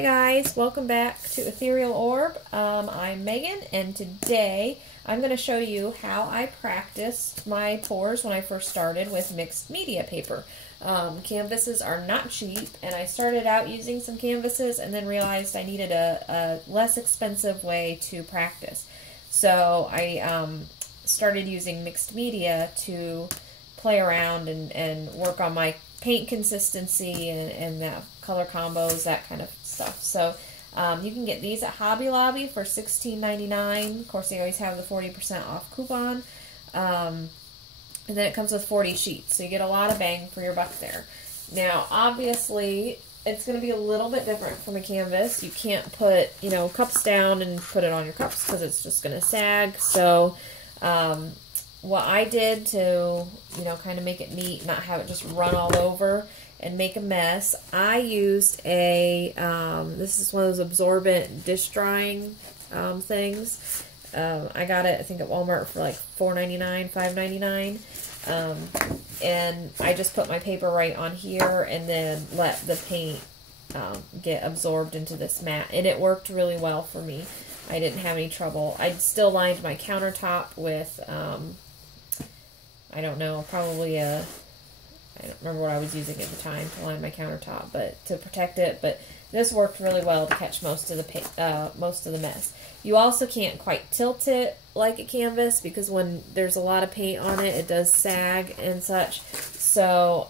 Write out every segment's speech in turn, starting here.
Hi guys, welcome back to Ethereal Orb. I'm Megan, and today I'm going to show you how I practiced my pours when I first started with mixed media paper. Canvases are not cheap, and I started out using some canvases and then realized I needed a less expensive way to practice. So I started using mixed media to play around and work on my paint consistency and the color combos, that kind of stuff. So you can get these at Hobby Lobby for $16.99. Of course, they always have the 40% off coupon. And then it comes with 40 sheets, so you get a lot of bang for your buck there. Now, obviously, it's going to be a little bit different from a canvas. You can't put, cups down and put it on your cups because it's just going to sag. So what I did to, kind of make it neat, not have it just run all over and make a mess, I used this is one of those absorbent dish drying things. I got it, I think, at Walmart for like $4.99, $5.99. And I just put my paper right on here and then let the paint get absorbed into this mat. And it worked really well for me. I didn't have any trouble. I still lined my countertop with, I don't know, probably I don't remember what I was using at the time to line my countertop, but to protect it. But this worked really well to catch most of the mess. You also can't quite tilt it like a canvas because when there's a lot of paint on it, it does sag and such. So,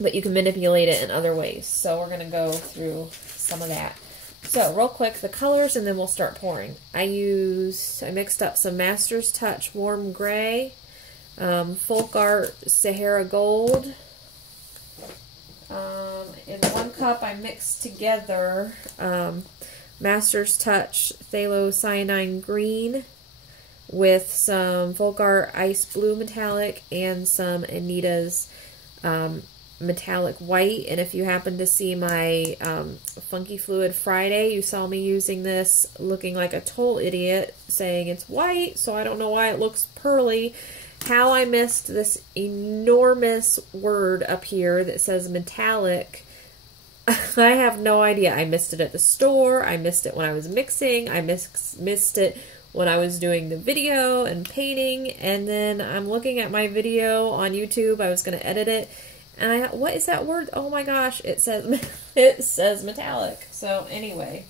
but you can manipulate it in other ways. So we're going to go through some of that. So real quick, the colors, and then we'll start pouring. I mixed up some Master's Touch Warm Gray, Folk Art Sahara Gold. In one cup, I mixed together Master's Touch Phthalocyanine Green with some Folk Art Ice Blue Metallic and some Anita's Metallic White. And if you happen to see my Funky Fluid Friday, you saw me using this looking like a total idiot, saying it's white, so I don't know why it looks pearly. How I missed this enormous word up here that says metallic, I have no idea. I missed it at the store. I missed it when I was mixing. I missed it when I was doing the video and painting. And then I'm looking at my video on YouTube. I was going to edit it. And what is that word? Oh my gosh. It says metallic. So anyway,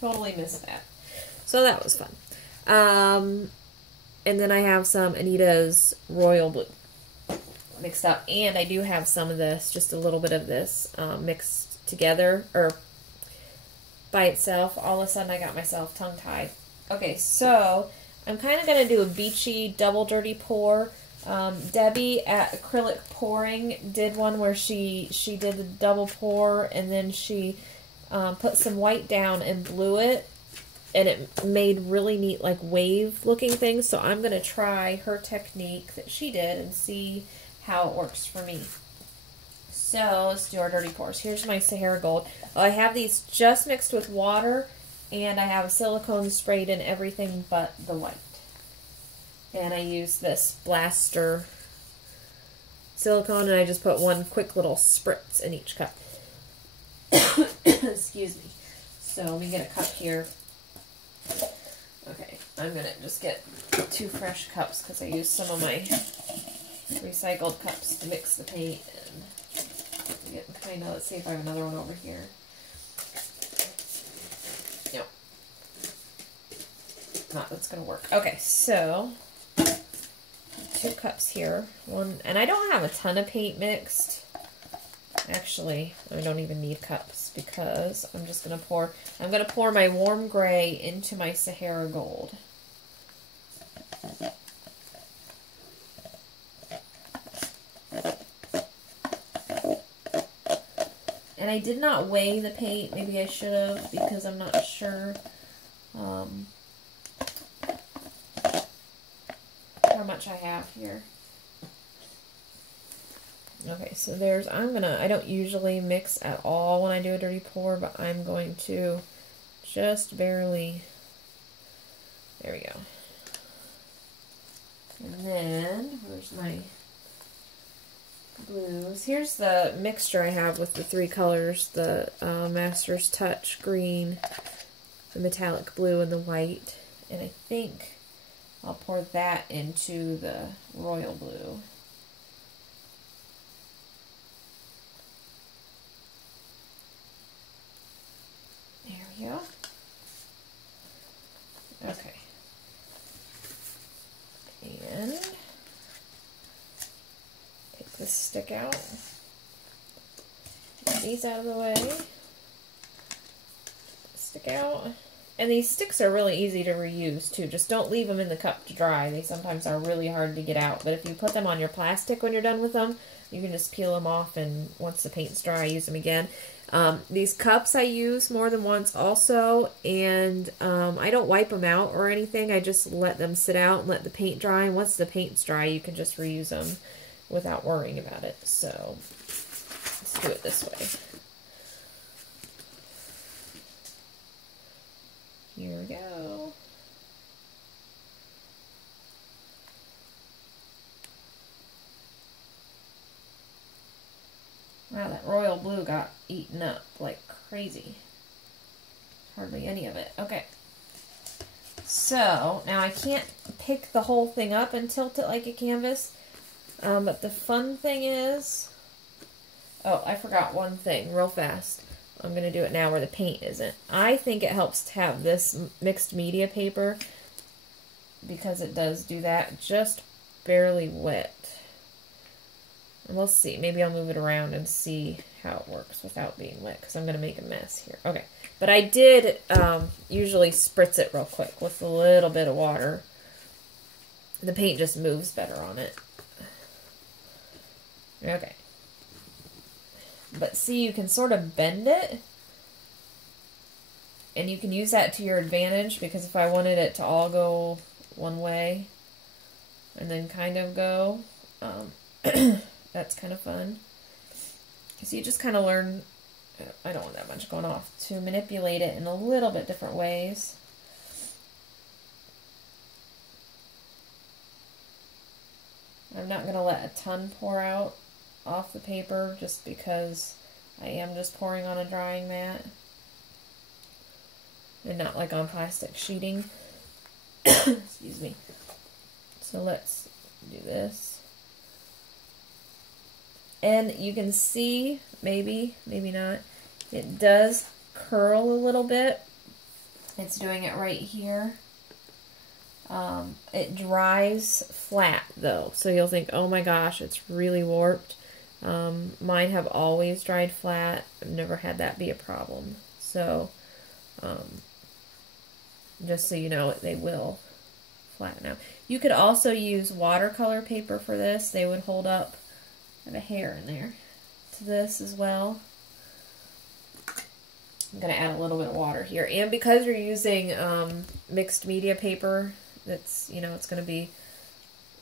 totally missed that. So that was fun. And then I have some Anita's Royal Blue mixed up. And I do have some of this, just a little bit of this mixed together, or by itself. All of a sudden I got myself tongue-tied. Okay, so I'm kind of going to do a beachy double dirty pour. Deby at Acrylic Pouring did one where she did the double pour, and then she put some white down and blew it. And it made really neat, like, wave-looking things. So I'm going to try her technique that she did and see how it works for me. So let's do our dirty pours. Here's my Sahara Gold. I have these just mixed with water, and I have a silicone sprayed in everything but the white. And I use this blaster silicone, and I just put one quick little spritz in each cup. Excuse me. So let me get a cup here. Okay, I'm going to just get 2 fresh cups because I used some of my recycled cups to mix the paint. And get kind of, let's see if I have another one over here. Nope. Not that's going to work. Okay, so 2 cups here. One, and I don't have a ton of paint mixed. Actually, I don't even need cups because I'm just going to pour. I'm going to pour my warm gray into my Sahara Gold. And I did not weigh the paint. Maybe I should have because I'm not sure how much I have here. Okay, so I don't usually mix at all when I do a dirty pour, but I'm going to just barely, there we go. And then, where's my blues. Here's the mixture I have with the three colors, the Master's Touch green, the metallic blue, and the white. And I think I'll pour that into the royal blue. There we go. Okay. And take this stick out. Get these out of the way. Stick out. And these sticks are really easy to reuse too. Just don't leave them in the cup to dry. They sometimes are really hard to get out. But if you put them on your plastic when you're done with them, you can just peel them off, and once the paint's dry, use them again. These cups I use more than once also, and I don't wipe them out or anything. I just let them sit out and let the paint dry. And once the paint's dry, you can just reuse them without worrying about it. So let's do it this way. Here we go. Wow, that royal blue got eaten up like crazy. Hardly any of it. Okay. So, now I can't pick the whole thing up and tilt it like a canvas. But the fun thing is... Oh, I forgot one thing real fast. I'm going to do it now where the paint isn't. I think it helps to have this mixed media paper, because it does do that, just barely wet. And we'll see. Maybe I'll move it around and see how it works without being wet, because I'm going to make a mess here. Okay. But I did usually spritz it real quick with a little bit of water. The paint just moves better on it. Okay. But see, you can sort of bend it, and you can use that to your advantage, because if I wanted it to all go one way and then kind of go, that's kind of fun. So you just kind of learn, I don't want that much going off, to manipulate it in a little bit different ways. I'm not going to let a ton pour out off the paper, just because I am just pouring on a drying mat and not like on plastic sheeting. Excuse me. So let's do this. And you can see, maybe not, it does curl a little bit. It's doing it right here. It dries flat though, so you'll think, oh my gosh, it's really warped. Mine have always dried flat. I've never had that be a problem. So, just so you know, they will flatten out. You could also use watercolor paper for this. They would hold up. I have a hair in there to this as well. I'm going to add a little bit of water here. And because you're using mixed media paper, that's, you know, it's going to be...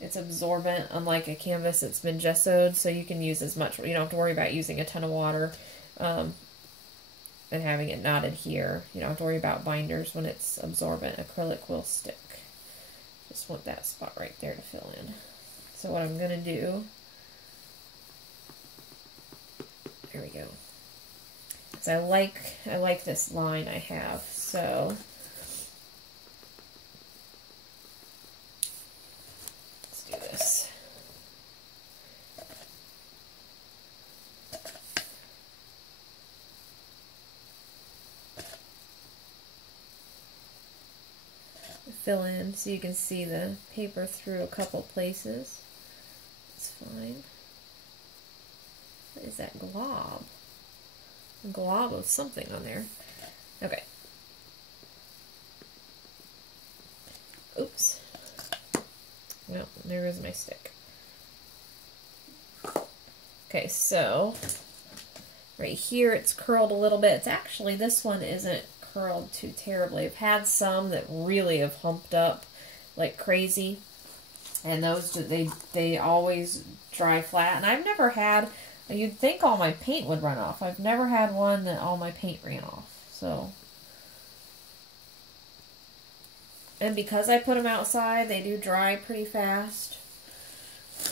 It's absorbent, unlike a canvas that's been gessoed, so you can use as much. You don't have to worry about using a ton of water and having it not adhere. You don't have to worry about binders when it's absorbent. Acrylic will stick. Just want that spot right there to fill in. So what I'm going to do, there we go. So I like this line I have, so... This. Fill in so you can see the paper through a couple places. It's fine. What is that glob? A glob of something on there. Okay. Oops. No, there is my stick. Okay, so right here it's curled a little bit. It's actually, this one isn't curled too terribly. I've had some that really have humped up like crazy, and those, they always dry flat. And I've never had, you'd think all my paint would run off. I've never had one that all my paint ran off. So, and because I put them outside, they do dry pretty fast.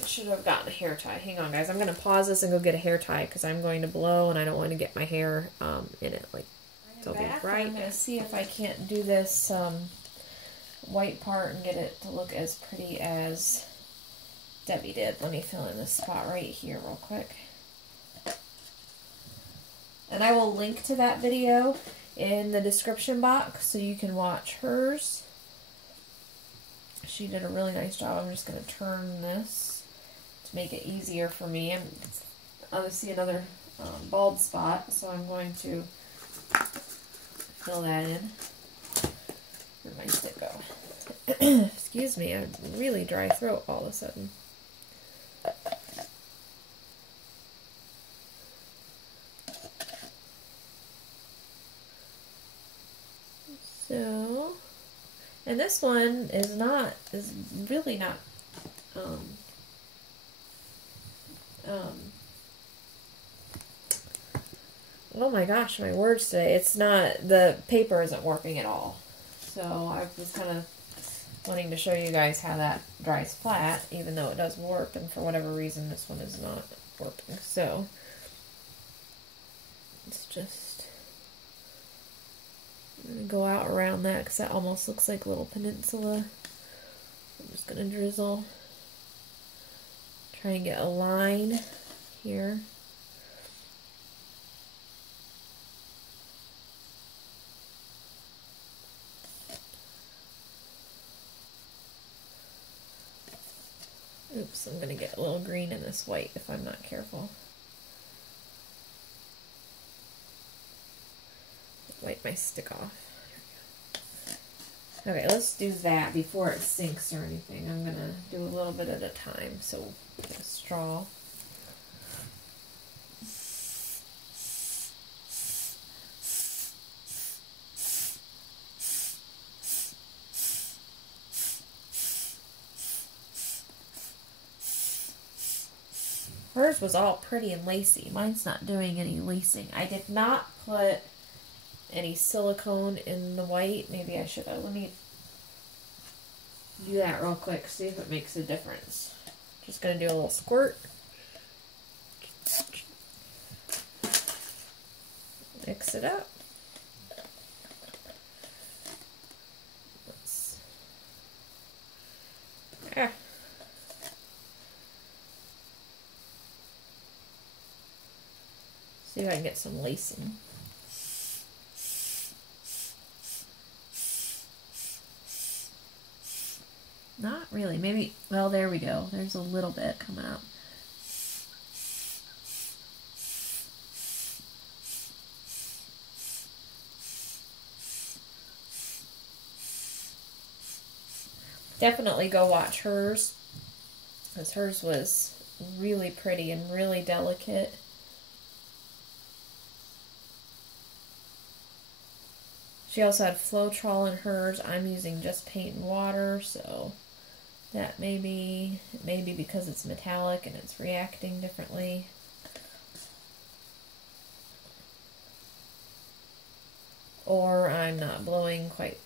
I should have gotten a hair tie. Hang on, guys. I'm going to pause this and go get a hair tie because I'm going to blow and I don't want to get my hair in it. Like, so I'm going to see if I can't do this white part and get it to look as pretty as Debbie did. Let me fill in this spot right here real quick. And I will link to that video in the description box so you can watch hers. She did a really nice job. I'm just going to turn this to make it easier for me. I'm obviously another bald spot, so I'm going to fill that in. Where'd my stick go? Excuse me, I have a really dry throat all of a sudden. So, and this one is really not, oh my gosh, my words today. It's not, the paper isn't warping at all. So I was kind of wanting to show you guys how that dries flat, even though it does warp, and for whatever reason this one is not warping. So it's just, I'm going to go out around that because that almost looks like a little peninsula. I'm just going to drizzle, try and get a line here. Oops, I'm going to get a little green in this white if I'm not careful. Wipe my stick off. Okay, let's do that before it sinks or anything. I'm going to do a little bit at a time. So, get a straw. Hers was all pretty and lacy. Mine's not doing any lacing. I did not put any silicone in the white. Maybe I should have. Let me do that real quick, see if it makes a difference. Just going to do a little squirt. Mix it up. See if I can get some lacing. Not really. Maybe, well, there we go. There's a little bit coming up. Definitely go watch hers, because hers was really pretty and really delicate. She also had Floetrol in hers. I'm using just paint and water, so that maybe because it's metallic and it's reacting differently. Or I'm not blowing quite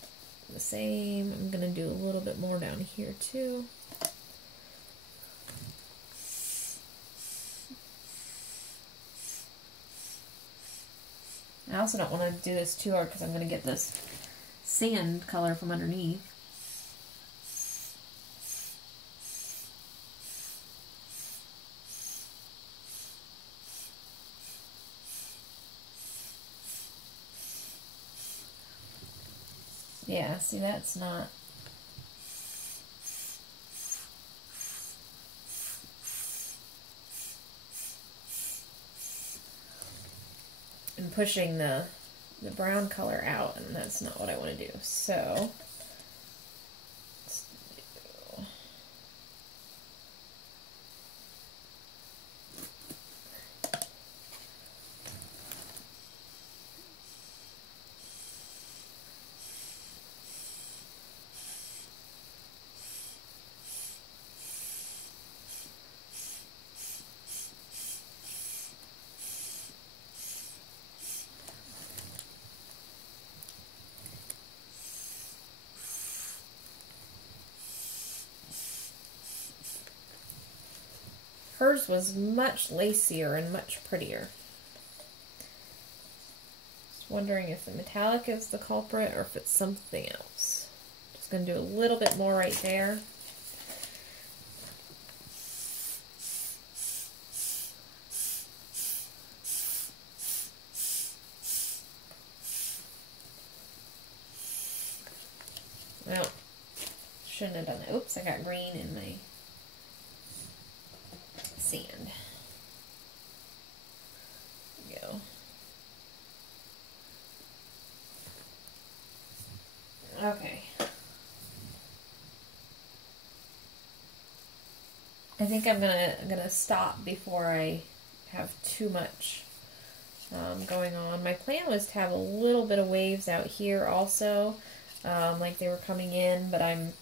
the same. I'm going to do a little bit more down here too. I also don't want to do this too hard because I'm going to get this sand color from underneath. Yeah, see, that's not... I'm pushing the brown color out, and that's not what I want to do. So, let's do... hers was much lacier and much prettier. Just wondering if the metallic is the culprit or if it's something else. Just going to do a little bit more right there. Well, shouldn't have done that. Oops, I got green in my sand. There we go. Okay. I think I'm gonna stop before I have too much going on. My plan was to have a little bit of waves out here also. Like they were coming in, but I'm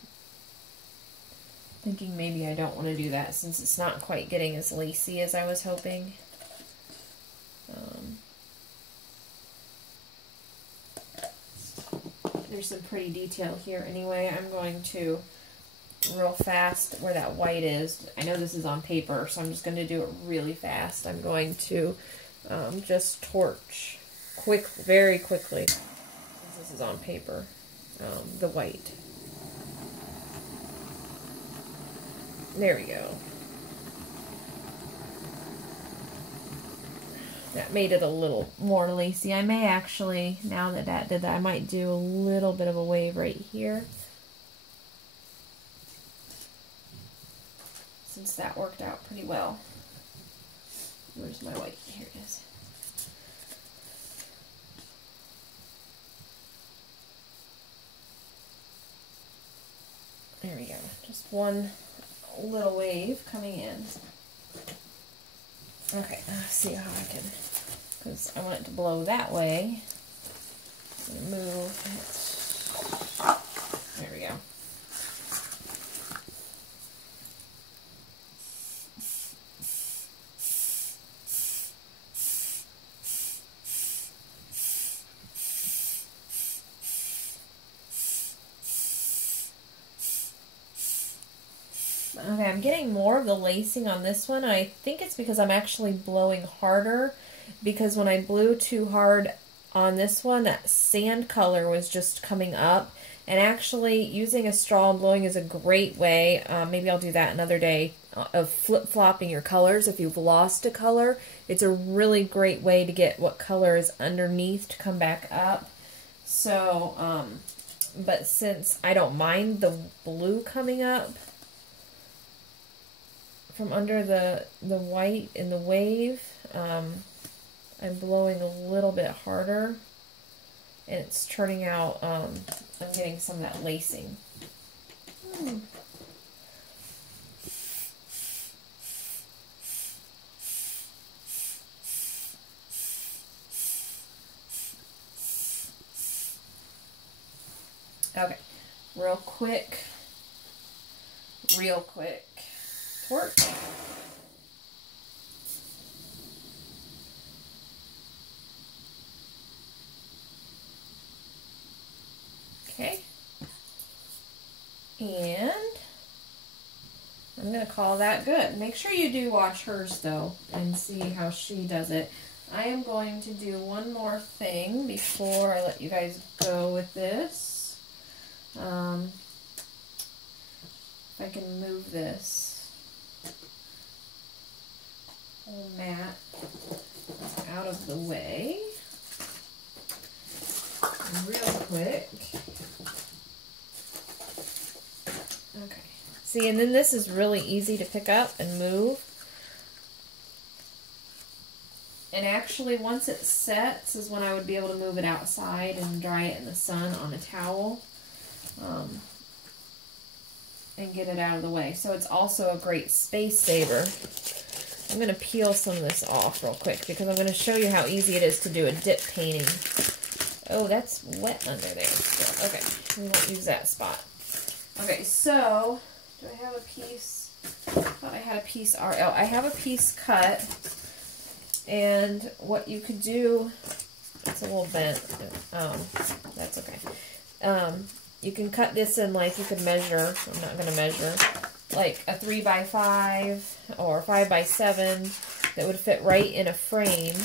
thinking maybe I don't want to do that since it's not quite getting as lacy as I was hoping. There's some pretty detail here anyway. I'm going to real fast where that white is. I know this is on paper, so I'm just going to do it really fast. I'm going to just torch very quickly, since this is on paper. The white. There we go. That made it a little more lacy. I may actually, now that that did that, I might do a little bit of a wave right here. Since that worked out pretty well. Where's my white? Here it is. There we go. Just one little wave coming in. Okay, let's see how I can, because I want it to blow that way. Move it. There we go. Okay, I'm getting more of the lacing on this one. I think it's because I'm actually blowing harder, because when I blew too hard on this one, that sand color was just coming up. And actually, using a straw and blowing is a great way, maybe I'll do that another day, of flip-flopping your colors. If you've lost a color, it's a really great way to get what color is underneath to come back up. So, but since I don't mind the blue coming up from under the white in the wave, I'm blowing a little bit harder, and it's turning out, I'm getting some of that lacing. Okay, real quick torch. Okay, and I'm going to call that good. Make sure you do watch hers though and see how she does it. I am going to do one more thing before I let you guys go with this. If I can move this whole mat out of the way real quick. Okay. See, and then this is really easy to pick up and move. And actually, once it sets is when I would be able to move it outside and dry it in the sun on a towel. And get it out of the way. So it's also a great space saver. I'm going to peel some of this off real quick because I'm going to show you how easy it is to do a dip painting. Oh, that's wet under there. So, okay, we won't use that spot. Okay, so, do I have a piece? I thought I had a piece. Oh, I have a piece cut. And what you could do, it's a little bent. That's okay. You can cut this in, like, you could measure. I'm not going to measure. like a 3x5 or 5x7 that would fit right in a frame.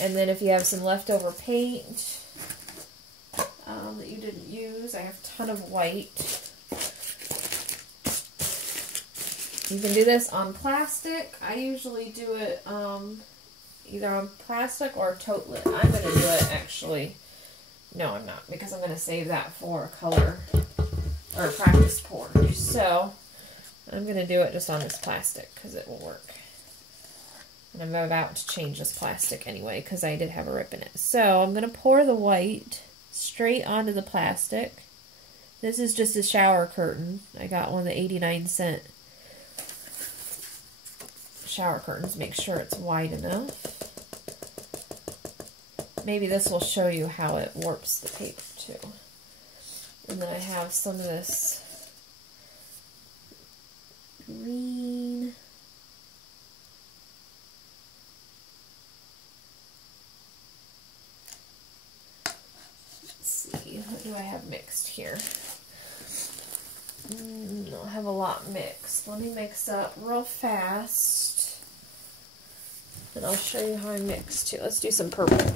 And then if you have some leftover paint that you didn't use, I have a ton of white. You can do this on plastic. I usually do it either on plastic or tote lid. I'm going to do it actually. No, I'm not, because I'm going to save that for a color or a practice pour. So I'm going to do it just on this plastic because it will work. And I'm about to change this plastic anyway because I did have a rip in it. So I'm going to pour the white straight onto the plastic. This is just a shower curtain. I got one of the 89-cent shower curtains. Make sure it's wide enough. Maybe this will show you how it warps the paper too. And then I have some of this green. Let's see, what do I have mixed here? I don't have a lot mixed. Let me mix up real fast. And I'll show you how I mix too. Let's do some purple.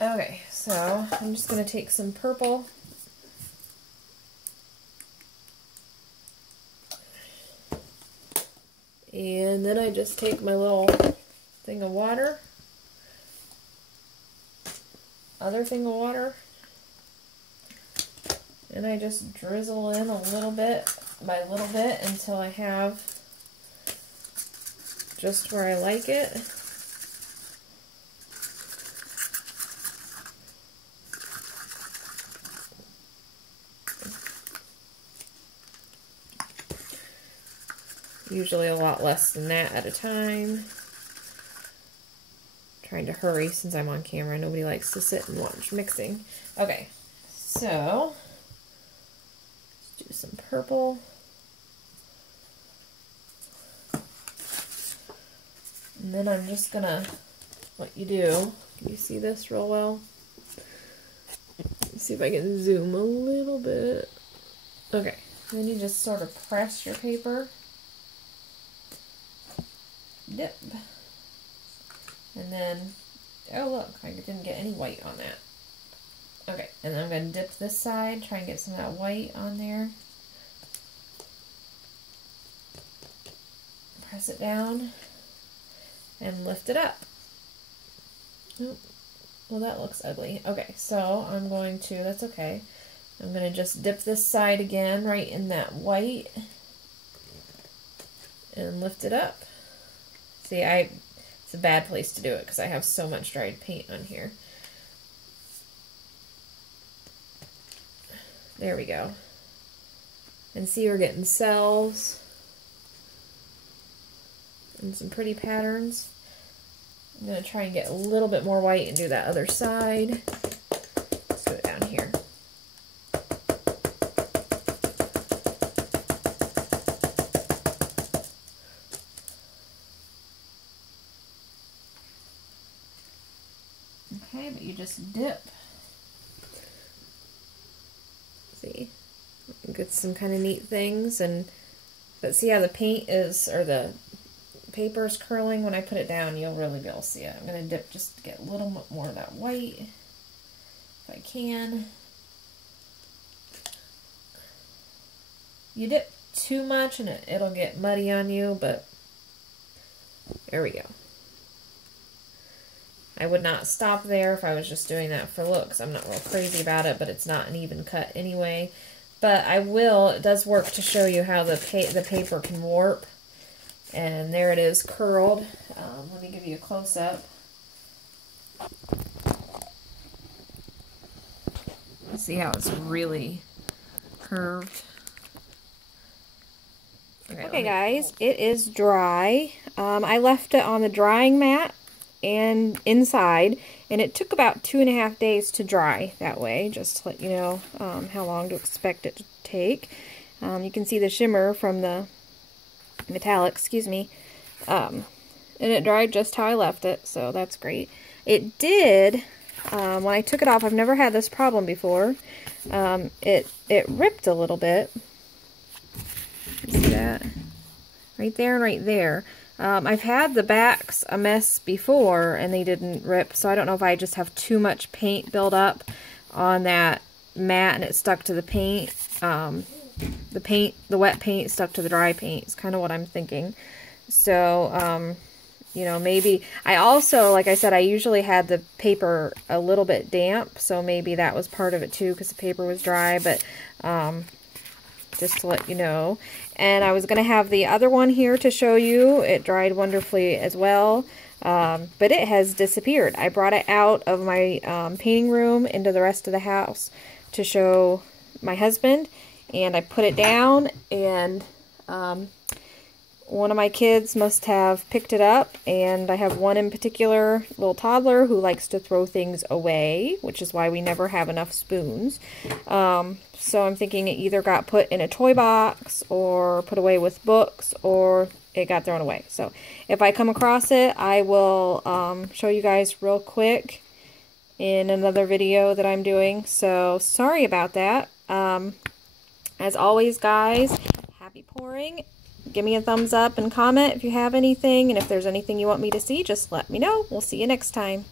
Okay, so I'm just going to take some purple. And then I just take my little thing of water. Other thing of water. And I just drizzle in a little bit by little bit until I have just where I like it. Usually a lot less than that at a time. I'm trying to hurry since I'm on camera. Nobody likes to sit and watch mixing. Okay, so let's do some purple. And then I'm just gonna, what you do, can you see this real well? Let's see if I can zoom a little bit. Okay, then you just sort of press your paper. Dip. And then, oh look, I didn't get any white on that. Okay, and then I'm going to dip this side, try and get some of that white on there. Press it down and lift it up. Oh, well, that looks ugly. Okay, so I'm going to, that's okay. I'm going to just dip this side again right in that white and lift it up. See, it's a bad place to do it because I have so much dried paint on here. There we go. And see, we're getting cells and some pretty patterns. I'm going to try and get a little bit more white and do that other side. Let's do it down here. Okay, but you just dip. See, get some kind of neat things, but see how the paint is, or the paper is curling when I put it down. You'll really be able to see it. I'm going to dip just to get a little bit more of that white, if I can. You dip too much and it'll get muddy on you, but there we go. I would not stop there if I was just doing that for looks. I'm not real crazy about it, but it's not an even cut anyway. But I will, it does work to show you how the paper can warp. And there it is, curled. Let me give you a close-up. See how it's really curved. Okay, guys, it is dry. I left it on the drying mat and inside, and it took about 2.5 days to dry that way, just to let you know how long to expect it to take. You can see the shimmer from the metallic, excuse me, and it dried just how I left it, so that's great. It did, when I took it off, I've never had this problem before, it ripped a little bit. You see that? Right there and right there. I've had the backs a mess before and they didn't rip, so I don't know if I just have too much paint build up on that mat and it stuck to the paint. The wet paint stuck to the dry paint is kind of what I'm thinking. So, you know, maybe, I also, like I said, I usually had the paper a little bit damp, so maybe that was part of it too, because the paper was dry, but, just to let you know. And I was going to have the other one here to show you. It dried wonderfully as well, but it has disappeared. I brought it out of my painting room into the rest of the house to show my husband, and I put it down, and one of my kids must have picked it up, and I have one in particular, little toddler, who likes to throw things away, which is why we never have enough spoons. So I'm thinking it either got put in a toy box or put away with books, or it got thrown away. So if I come across it, I will show you guys real quick in another video that I'm doing. So sorry about that. As always, guys, happy pouring. Give me a thumbs up and comment if you have anything, and if there's anything you want me to see, just let me know. We'll see you next time.